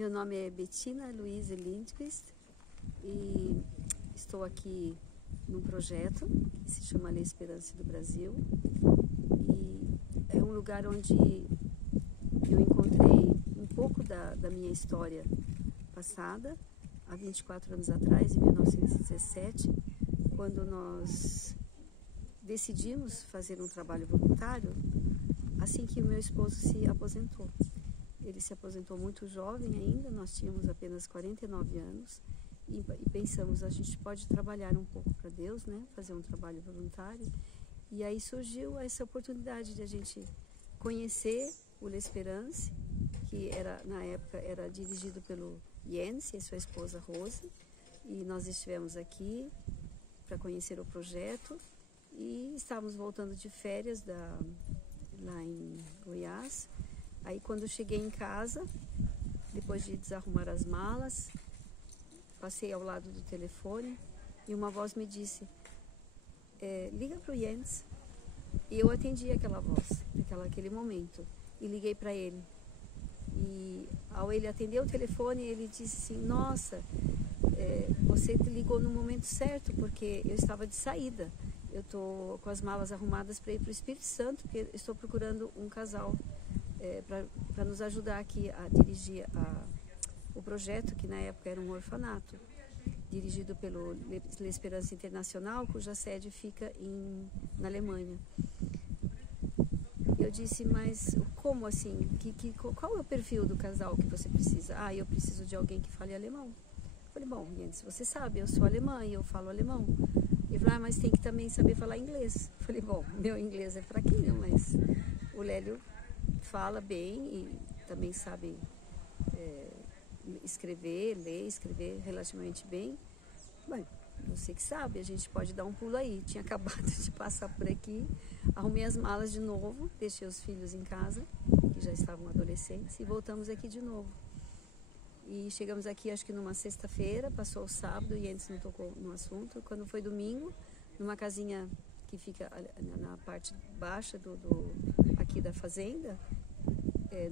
Meu nome é Bettina Luise Lindquist e estou aqui num projeto que se chama Lei Esperança do Brasil, e é um lugar onde eu encontrei um pouco da minha história passada, há 24 anos atrás, em 1917, quando nós decidimos fazer um trabalho voluntário assim que o meu esposo se aposentou. Ele se aposentou muito jovem ainda, nós tínhamos apenas 49 anos e pensamos, a gente pode trabalhar um pouco para Deus, né? Fazer um trabalho voluntário. E aí surgiu essa oportunidade de a gente conhecer o L'Espérance, que era, na época era dirigido pelo Jens e sua esposa Rose, e nós estivemos aqui para conhecer o projeto e estávamos voltando de férias lá em Goiás. Aí quando eu cheguei em casa, depois de desarrumar as malas, passei ao lado do telefone e uma voz me disse, liga para o Jens. E eu atendi aquela voz, naquele momento, e liguei para ele. E ao ele atender o telefone, ele disse assim, nossa, você ligou no momento certo, porque eu estava de saída. Eu estou com as malas arrumadas para ir para o Espírito Santo, porque estou procurando um casal para nos ajudar aqui a dirigir o projeto, que na época era um orfanato, dirigido pelo L'Espérance Internacional, cuja sede fica na Alemanha. Eu disse, mas como assim? Qual é o perfil do casal que você precisa? Ah, eu preciso de alguém que fale alemão. Eu falei, bom, Jens, você sabe, eu sou alemã e eu falo alemão. Ele falou, mas tem que também saber falar inglês. Eu falei, bom, meu inglês é fraquinho, mas o Lélio fala bem e também sabe ler, escrever relativamente bem. Bem, você que sabe, a gente pode dar um pulo aí. Tinha acabado de passar por aqui, arrumei as malas de novo, deixei os filhos em casa, que já estavam adolescentes, e voltamos aqui de novo. E chegamos aqui, acho que numa sexta-feira, passou o sábado e antes não tocou no assunto. Quando foi domingo, numa casinha que fica na parte baixa aqui da fazenda,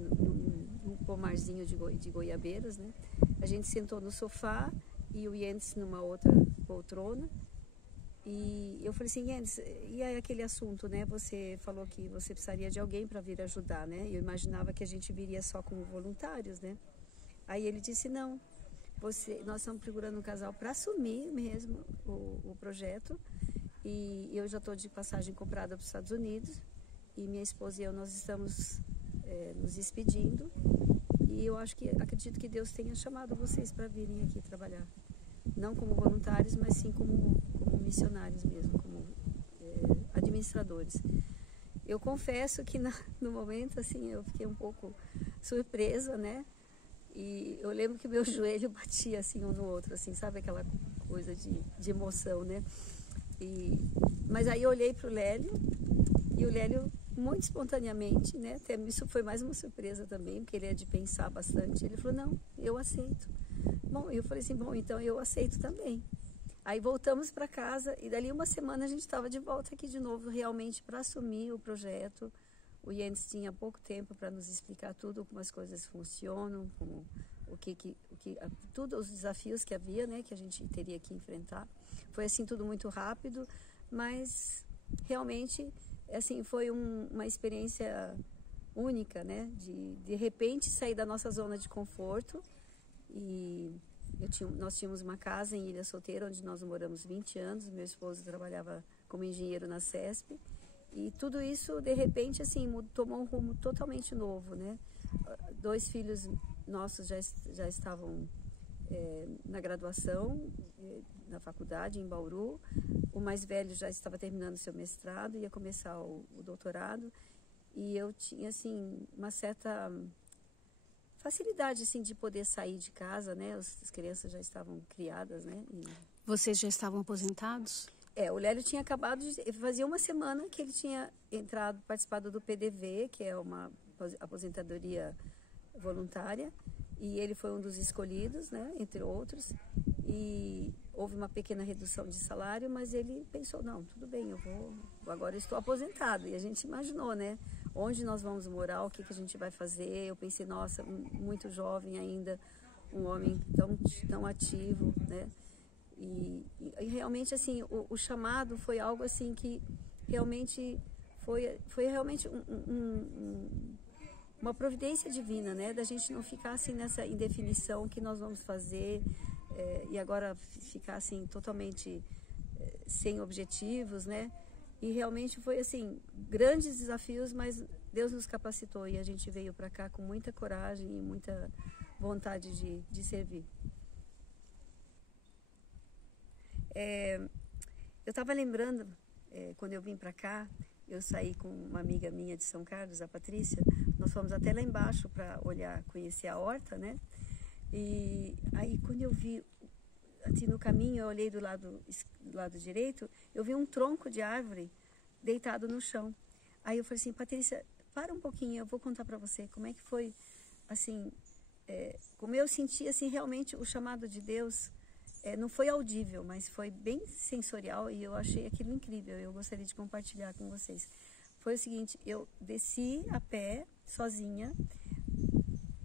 num pomarzinho de goiabeiras, né? A gente sentou no sofá e o Jens numa outra poltrona. E eu falei assim, Jens, e aí aquele assunto, né? Você falou que você precisaria de alguém para vir ajudar, né? Eu imaginava que a gente viria só como voluntários, né? Aí ele disse, não, nós estamos procurando um casal para assumir mesmo o projeto, e eu já estou de passagem comprada para os Estados Unidos, e minha esposa e eu, nós estamos nos despedindo, e eu acredito que Deus tenha chamado vocês para virem aqui trabalhar, não como voluntários, mas sim como missionários mesmo, como administradores. Eu confesso que no momento, assim, eu fiquei um pouco surpresa, né? E eu lembro que meu joelho batia assim um no outro, assim, sabe aquela coisa de emoção, né? Mas aí eu olhei para o Lélio, e o Lélio, muito espontaneamente, né? Até isso foi mais uma surpresa também, porque ele é de pensar bastante. Ele falou, não, eu aceito. Bom, eu falei assim, bom, então eu aceito também. Aí voltamos para casa e dali uma semana a gente estava de volta aqui de novo, realmente para assumir o projeto. O Jens tinha pouco tempo para nos explicar tudo, como as coisas funcionam, como tudo os desafios que havia, né, que a gente teria que enfrentar. Foi assim tudo muito rápido, mas realmente assim foi uma experiência única, né, de repente sair da nossa zona de conforto. E nós tínhamos uma casa em Ilha Solteira, onde nós moramos 20 anos. Meu esposo trabalhava como engenheiro na CESP. E tudo isso, de repente, assim, tomou um rumo totalmente novo, né? 2 filhos nossos já estavam na graduação, na faculdade, em Bauru. O mais velho já estava terminando seu mestrado, ia começar o doutorado. E eu tinha, assim, uma certa facilidade, assim, de poder sair de casa, né? As crianças já estavam criadas, né? Vocês já estavam aposentados? O Lélio tinha acabado fazia uma semana que ele tinha participado do PDV, que é uma aposentadoria voluntária, e ele foi um dos escolhidos, né, entre outros, e houve uma pequena redução de salário, mas ele pensou, não, tudo bem, agora eu estou aposentado, e a gente imaginou, né, onde nós vamos morar, o que a gente vai fazer. Eu pensei, nossa, muito jovem ainda, um homem tão ativo, né? E realmente, assim, o chamado foi algo assim que realmente foi realmente uma providência divina, né? Da gente não ficar assim nessa indefinição, o que nós vamos fazer, e agora ficar assim totalmente sem objetivos, né? E realmente foi assim, grandes desafios, mas Deus nos capacitou e a gente veio para cá com muita coragem e muita vontade de servir. Eu estava lembrando, quando eu vim para cá, eu saí com uma amiga minha de São Carlos, a Patrícia. Nós fomos até lá embaixo para olhar, conhecer a horta, né? E aí quando eu vi, assim, no caminho, eu olhei do lado direito, eu vi um tronco de árvore deitado no chão. Aí eu falei assim, Patrícia, para um pouquinho, eu vou contar para você como é que foi, assim, como eu senti, assim, realmente o chamado de Deus. Não foi audível, mas foi bem sensorial e eu achei aquilo incrível. Eu gostaria de compartilhar com vocês. Foi o seguinte, eu desci a pé, sozinha,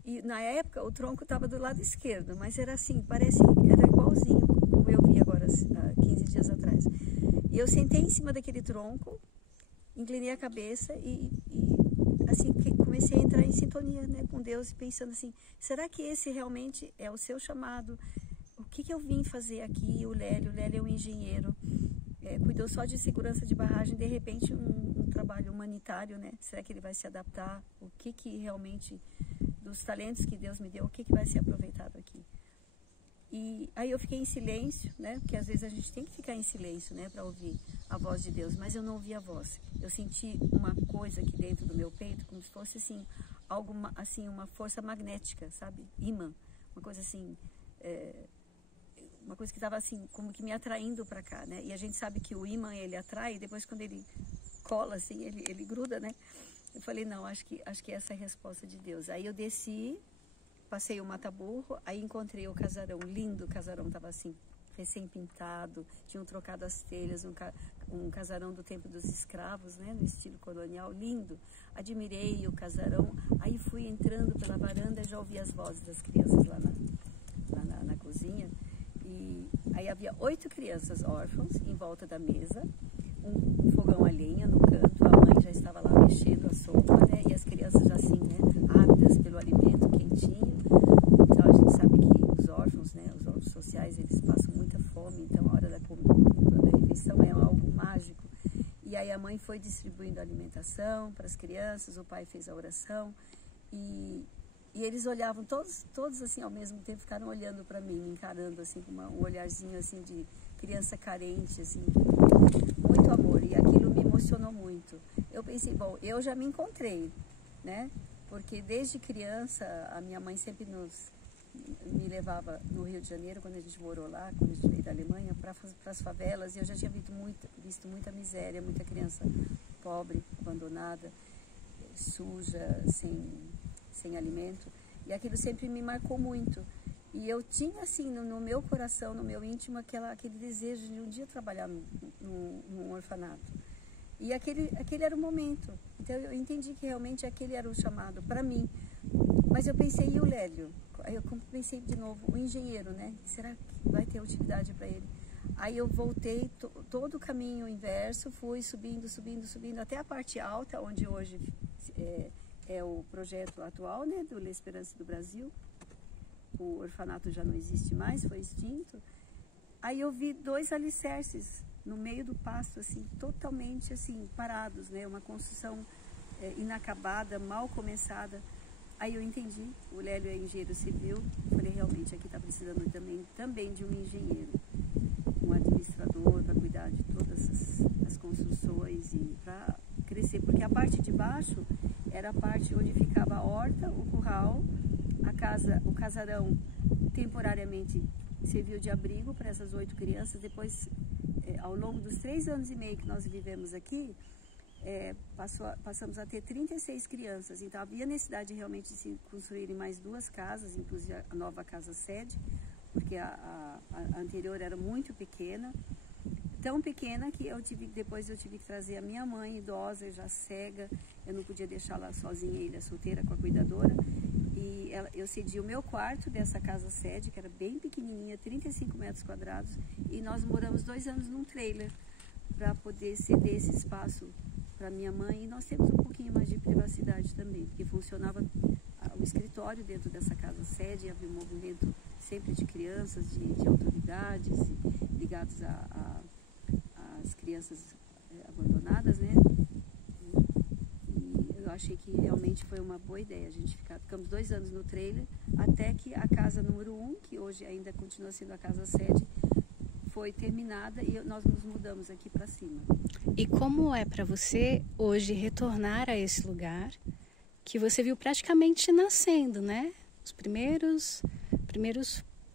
e na época o tronco estava do lado esquerdo, mas era assim, era igualzinho como eu vi agora, há 15 dias atrás. E eu sentei em cima daquele tronco, inclinei a cabeça e assim, comecei a entrar em sintonia, né, com Deus, pensando assim, será que esse realmente é o seu chamado? O que eu vim fazer aqui? O Lélio é um engenheiro, cuidou só de segurança de barragem, de repente um trabalho humanitário, né? Será que ele vai se adaptar? O que realmente, dos talentos que Deus me deu, o que vai ser aproveitado aqui? E aí eu fiquei em silêncio, né? Porque às vezes a gente tem que ficar em silêncio, né? Para ouvir a voz de Deus, mas eu não ouvi a voz. Eu senti uma coisa aqui dentro do meu peito, como se fosse assim, uma força magnética, sabe? Imã, uma coisa assim... uma coisa que estava assim, como que me atraindo para cá, né? E a gente sabe que o ímã, ele atrai, e depois quando ele cola, assim, ele gruda, né? Eu falei, não, acho que essa é a resposta de Deus. Aí eu desci, passei o mata-burro, aí encontrei o casarão, lindo, o casarão estava assim, recém-pintado, tinham trocado as telhas, um casarão do tempo dos escravos, né? No estilo colonial, lindo. Admirei o casarão, aí fui entrando pela varanda, já ouvi as vozes das crianças lá na cozinha. E aí havia 8 crianças órfãs em volta da mesa, um fogão a lenha no canto, a mãe já estava lá mexendo a sopa, né? E as crianças já assim, né? Ávidas pelo alimento quentinho. Então a gente sabe que os órfãos, né? Os órfãos sociais, eles passam muita fome, então a hora da refeição é algo mágico. E aí a mãe foi distribuindo a alimentação para as crianças, o pai fez a oração e eles olhavam, todos assim, ao mesmo tempo, ficaram olhando para mim, me encarando assim, com um olharzinho assim de criança carente, assim, muito amor. E aquilo me emocionou muito. Eu pensei, bom, eu já me encontrei, né? Porque desde criança, a minha mãe sempre me levava no Rio de Janeiro, quando a gente morou lá, quando a gente veio da Alemanha, para as favelas, e eu já tinha visto muita miséria, muita criança pobre, abandonada, suja, sem alimento, e aquilo sempre me marcou muito. E eu tinha assim no meu coração, no meu íntimo, aquele desejo de um dia trabalhar num orfanato. E aquele era o momento. Então eu entendi que realmente aquele era o chamado para mim. Mas eu pensei, e o Lélio? Aí eu pensei de novo, o engenheiro, né? Será que vai ter utilidade para ele? Aí eu voltei todo o caminho inverso, fui subindo, até a parte alta, onde hoje é o projeto atual, né, do L'Espérance do Brasil. O orfanato já não existe mais, foi extinto. Aí eu vi 2 alicerces no meio do pasto, assim, totalmente assim, parados, né, uma construção inacabada, mal começada. Aí eu entendi, o Lélio é engenheiro civil, falei, realmente aqui está precisando também de um engenheiro, um administrador para cuidar de todas as construções e para crescer, porque a parte de baixo era a parte onde ficava a horta, o curral, a casa, o casarão temporariamente serviu de abrigo para essas 8 crianças. Depois, ao longo dos 3 anos e meio que nós vivemos aqui, passamos a ter 36 crianças. Então havia necessidade de realmente se construírem mais 2 casas, inclusive a nova casa sede, porque a anterior era muito pequena. tão pequena que depois eu tive que trazer a minha mãe idosa, já cega, eu não podia deixá-la sozinha, ilha solteira, com a cuidadora, e eu cedi o meu quarto dessa casa sede, que era bem pequenininha, 35 metros quadrados, e nós moramos 2 anos num trailer, para poder ceder esse espaço para minha mãe, e nós temos um pouquinho mais de privacidade também, porque funcionava o escritório dentro dessa casa sede, havia um movimento sempre de crianças, de autoridades ligados às crianças abandonadas, né? E eu achei que realmente foi uma boa ideia a gente ficamos 2 anos no trailer, até que a casa número 1, que hoje ainda continua sendo a casa sede, foi terminada e nós nos mudamos aqui para cima. E como é para você hoje retornar a esse lugar que você viu praticamente nascendo, né? Os primeiros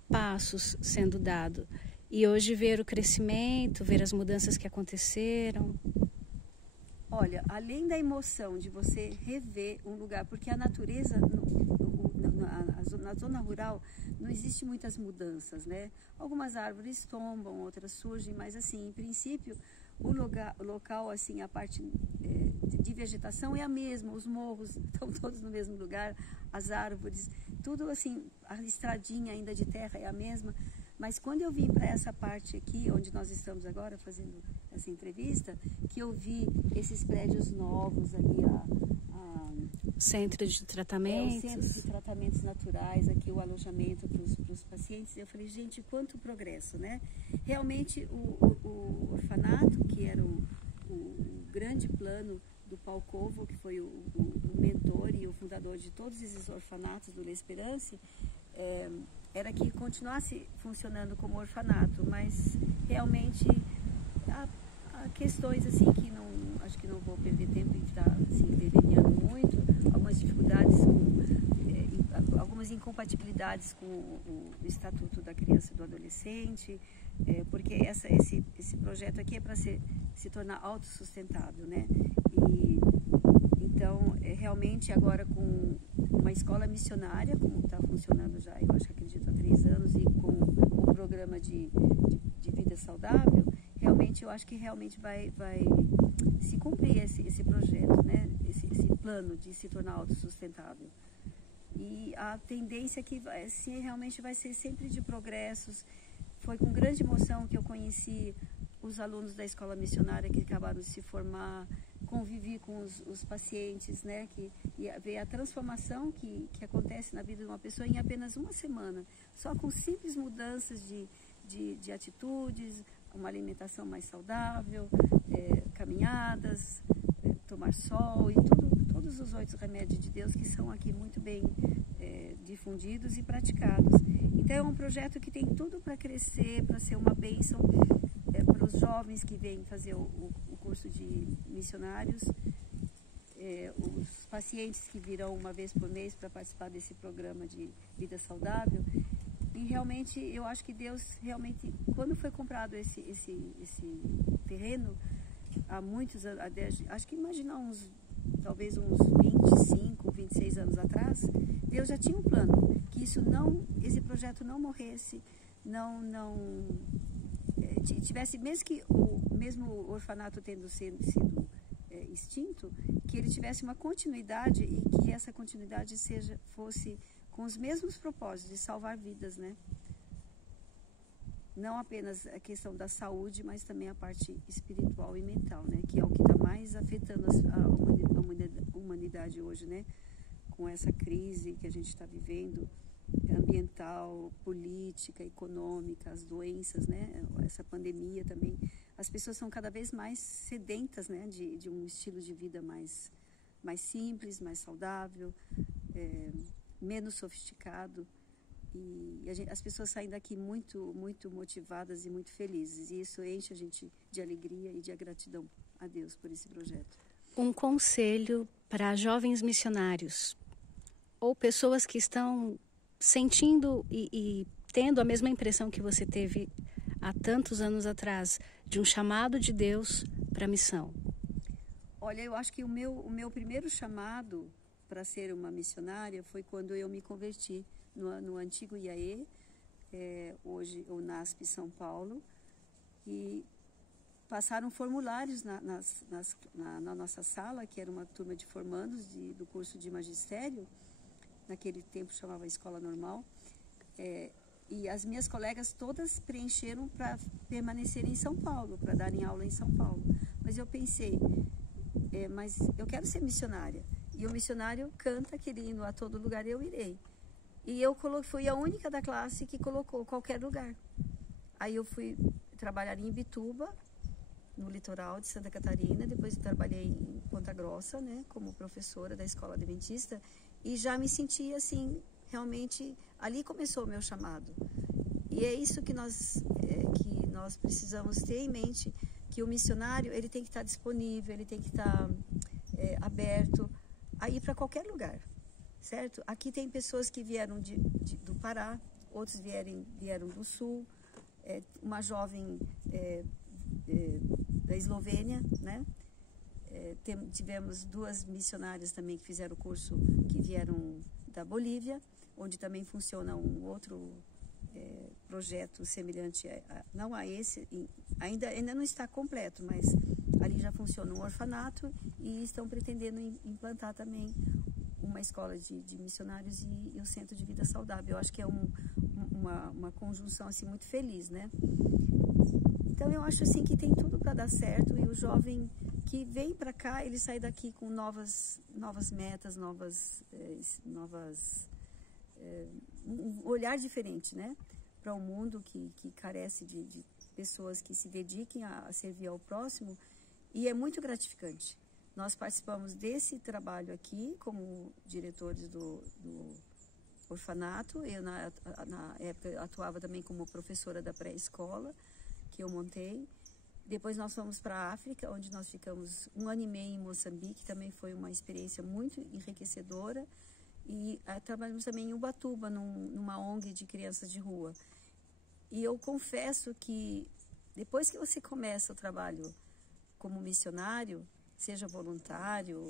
passos sendo dados. E hoje ver o crescimento, ver as mudanças que aconteceram. Além da emoção de você rever um lugar, porque a natureza, na zona rural, não existe muitas mudanças, né? Algumas árvores tombam, outras surgem, mas assim, em princípio, o local, assim, a parte de vegetação é a mesma, os morros estão todos no mesmo lugar, as árvores, tudo assim, a estradinha ainda de terra é a mesma, mas quando eu vim para essa parte aqui, onde nós estamos agora fazendo essa entrevista, que eu vi esses prédios novos ali, Centro de tratamentos. O centro de tratamentos naturais, aqui o alojamento para os pacientes. Eu falei, gente, quanto progresso, né? Realmente o orfanato, que era o grande plano do Paul Covo, que foi o mentor e o fundador de todos esses orfanatos do L'Espérance, era que continuasse funcionando como orfanato, mas realmente há questões assim que acho que não vou perder tempo em estar assim, intervenindo muito, algumas dificuldades, algumas incompatibilidades com o Estatuto da Criança e do Adolescente, porque esse projeto aqui é para se tornar autossustentável, né? E então, realmente agora com uma escola missionária, como está funcionando já, eu acredito há 3 anos, e com o programa de vida saudável, realmente eu acho que realmente vai se cumprir esse projeto, né? Esse plano de se tornar autossustentável. E a tendência que assim, realmente vai ser sempre de progressos. Foi com grande emoção que eu conheci os alunos da escola missionária que acabaram de se formar, convivi com os pacientes, né, e ver a transformação que acontece na vida de uma pessoa em apenas uma semana, só com simples mudanças de atitudes, uma alimentação mais saudável, caminhadas, tomar sol e todos os 8 remédios de Deus que são aqui muito bem difundidos e praticados. Então é um projeto que tem tudo para crescer, para ser uma bênção para os jovens que vêm fazer o curso de missionários, os pacientes que virão uma vez por mês para participar desse programa de vida saudável. E realmente eu acho que Deus realmente, quando foi comprado esse terreno, há muitos anos, acho que imaginar talvez uns 25, 26 anos atrás, Deus já tinha um plano, que esse projeto não morresse, tivesse, mesmo o orfanato tendo sido extinto, que ele tivesse uma continuidade e que essa continuidade fosse com os mesmos propósitos de salvar vidas, né? Não apenas a questão da saúde, mas também a parte espiritual e mental, né? Que é o que está mais afetando a humanidade hoje, né? Com essa crise que a gente está vivendo, ambiental, política, econômica, as doenças, né? Essa pandemia também. As pessoas são cada vez mais sedentas, né? De um estilo de vida mais simples, mais saudável, menos sofisticado. E as pessoas saem daqui muito, muito motivadas e muito felizes. E isso enche a gente de alegria e de gratidão a Deus por esse projeto. Um conselho para jovens missionários ou pessoas que estão sentindo e tendo a mesma impressão que você teve há tantos anos atrás, de um chamado de Deus para a missão. Olha, eu acho que o meu primeiro chamado para ser uma missionária foi quando eu me converti no antigo IAE, hoje o NASP São Paulo, e passaram formulários na nossa sala, que era uma turma de formandos do curso de magistério, naquele tempo chamava Escola Normal, e as minhas colegas todas preencheram para permanecerem em São Paulo, para darem aula em São Paulo. Mas eu pensei, mas eu quero ser missionária. E o missionário canta que ele indo a todo lugar eu irei. E eu fui a única da classe que colocou qualquer lugar. Aí eu fui trabalhar em Imbituba, no litoral de Santa Catarina. Depois eu trabalhei em Ponta Grossa, né, como professora da escola adventista. E já me senti assim, realmente, ali começou o meu chamado. E é isso que nós precisamos ter em mente, que o missionário ele tem que estar disponível, ele tem que estar aberto a ir para qualquer lugar, certo? Aqui tem pessoas que vieram do Pará, outros vieram do Sul, uma jovem da Eslovênia, né? Tivemos 2 missionárias também que fizeram o curso, que vieram da Bolívia, onde também funciona um outro projeto semelhante não a esse, ainda não está completo, mas ali já funciona um orfanato e estão pretendendo implantar também uma escola de missionários e o centro de vida saudável. Eu acho que é uma conjunção assim muito feliz, né? Então eu acho assim que tem tudo para dar certo, e o jovem que vem para cá, ele sai daqui com novas metas, um olhar diferente, né? Para um mundo que carece de pessoas que se dediquem a servir ao próximo, e é muito gratificante. Nós participamos desse trabalho aqui como diretores do orfanato. Eu na época atuava também como professora da pré-escola, que eu montei. Depois nós fomos para a África, onde nós ficamos 1 ano e meio em Moçambique, também foi uma experiência muito enriquecedora. E trabalhamos também em Ubatuba, numa ONG de crianças de rua. E eu confesso que depois que você começa o trabalho como missionário, seja voluntário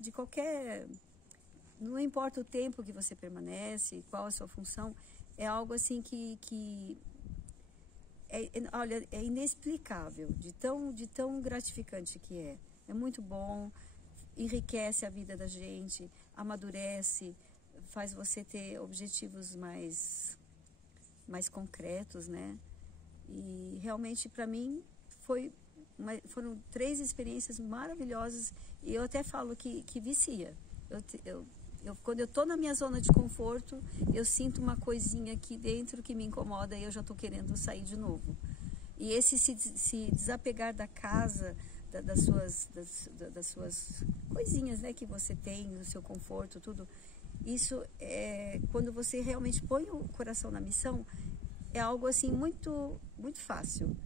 de qualquer... Não importa o tempo que você permanece, qual a sua função, é algo assim que olha, é inexplicável, de tão gratificante que é. É muito bom, enriquece a vida da gente, amadurece, faz você ter objetivos mais concretos, né? E realmente para mim foram 3 experiências maravilhosas, e eu até falo que vicia. Quando eu estou na minha zona de conforto, eu sinto uma coisinha aqui dentro que me incomoda e eu já estou querendo sair de novo. E esse se desapegar da casa, das suas coisinhas, né, que você tem, do seu conforto, tudo, isso quando você realmente põe o coração na missão, é algo assim muito, muito fácil.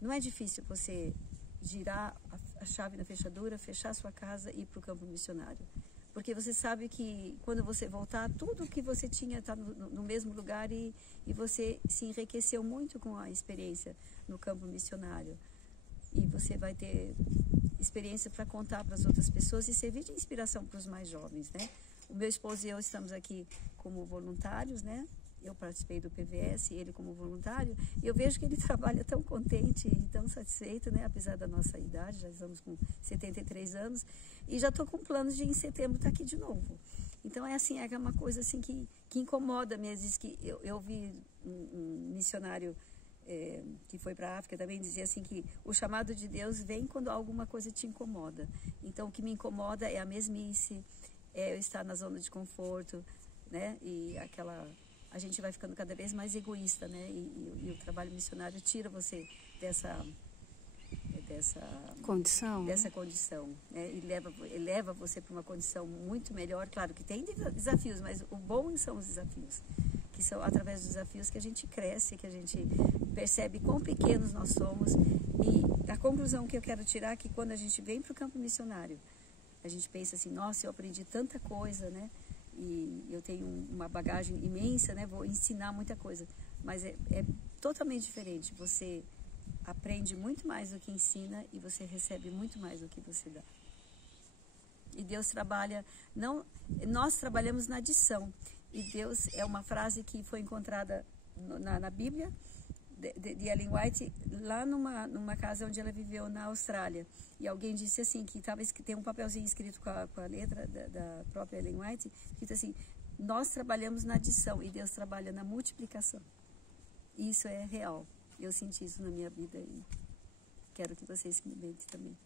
Não é difícil você girar a chave na fechadura, fechar sua casa e ir para o campo missionário. Porque você sabe que quando você voltar, tudo que você tinha está no mesmo lugar, e você se enriqueceu muito com a experiência no campo missionário. E você vai ter experiência para contar para as outras pessoas e servir de inspiração para os mais jovens, né? O meu esposo e eu estamos aqui como voluntários, né? Eu participei do PVS, ele como voluntário, e eu vejo que ele trabalha tão contente e tão satisfeito, né? Apesar da nossa idade, já estamos com 73 anos, e já estou com planos de em setembro estar aqui de novo. Então é assim, é uma coisa assim que incomoda mesmo. Diz que eu vi um missionário que foi para a África também dizia assim que o chamado de Deus vem quando alguma coisa te incomoda. Então o que me incomoda é a mesmice, é eu estar na zona de conforto, né? E a gente vai ficando cada vez mais egoísta, né? E o trabalho missionário tira você dessa condição, né? E leva você para uma condição muito melhor. Claro que tem desafios, mas o bom são os desafios, que são através dos desafios que a gente cresce, que a gente percebe quão pequenos nós somos. E a conclusão que eu quero tirar é que quando a gente vem para o campo missionário, a gente pensa assim, nossa, eu aprendi tanta coisa, né? E eu tenho uma bagagem imensa, né? Vou ensinar muita coisa. Mas é totalmente diferente. Você aprende muito mais do que ensina e você recebe muito mais do que você dá. E Deus trabalha... Nós trabalhamos na adição. E Deus é uma frase que foi encontrada na Bíblia de Ellen White, lá numa casa onde ela viveu na Austrália. E alguém disse assim, que tem um papelzinho escrito com a letra da própria Ellen White, escrito assim: nós trabalhamos na adição e Deus trabalha na multiplicação. Isso é real. Eu senti isso na minha vida e quero que vocês experimentem também.